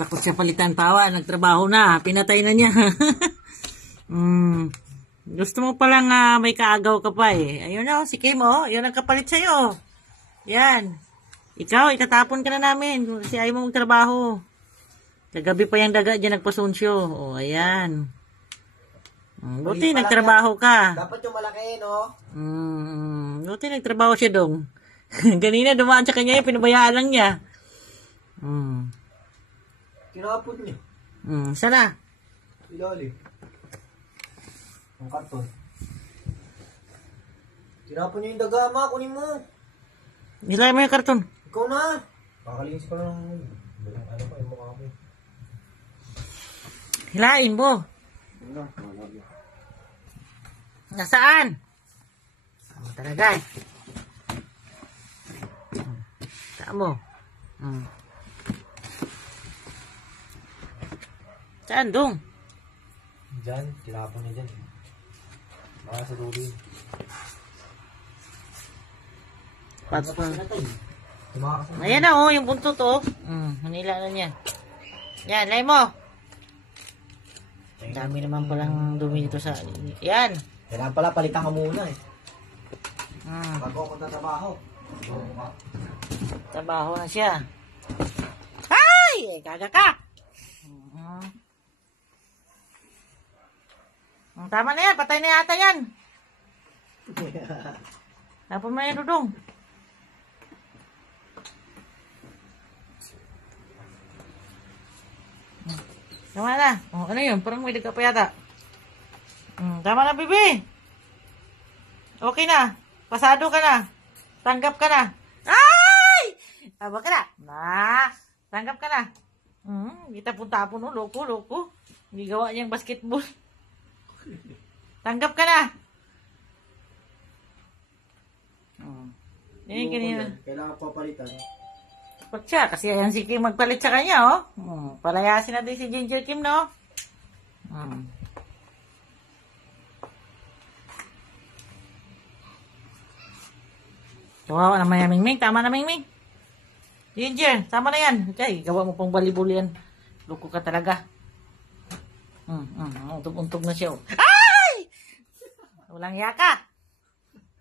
Takot siya palitan pawa. Nagtrabaho na. Pinatay na niya. Gusto mo palang may kaagaw ka pa eh. Ayun o, si Kim o. Yun ang kapalit sa'yo. Yan. Ikaw, itatapon ka na namin. Kasi ayaw mo magtrabaho. Kagabi pa yung daga dyan nagpasunsyo. O, ayan. Buti nagtrabaho ka. Dapat yung malaki, no? Buti nagtrabaho siya dong. Ganina dumaan sa kanya yung pinabayaan lang niya. Kinapon niya. Sana? Ilalim. Ang karton. Tinapon niya yung daga, ma. Kunin mo. Nilay mo yung karton. Ikaw na. Kakalinis ko lang. Ano pa, yung mukha mo. Hilain mo. Nasaan? Talaga eh. Saan mo? Saan dong? Diyan, tinapon niya dyan. Baka sa dulo yun. Ayan na oh, yung buntot oh. Manila na niya. Yan, lay mo. Dami naman palang dumi dito sa... Yan. Kailangan pala, palitan ka muna eh. Bago ako tatrabaho. Trabaho na siya. Ay! Gaga ka! Tama na yan, patay na yata yan. Tapon mo yan, Dudong. Tama na. Ano yun? Parang may daga pa yata. Tama na, bibi. Okay na. Pasado ka na. Tanggap ka na. Ay! Tama ka na. Tanggap ka na. Kita punta po no. Loko. Hindi gawa niyang basketball. Tanggap ka na. Yan kanina. Kailangan papalitan. Dapat siya. Kasi ayan si Kim magpalit sa kanya, oh. Palayasin natin si Ginger Kim, no? Kawawa naman yan, Mingming. Tama na, Mingming. Ginger, tama na yan. Okay, gawa mo pang balibuli yan. Loko ka talaga. Untog-untog na siya, oh. Ay! Walang yaka.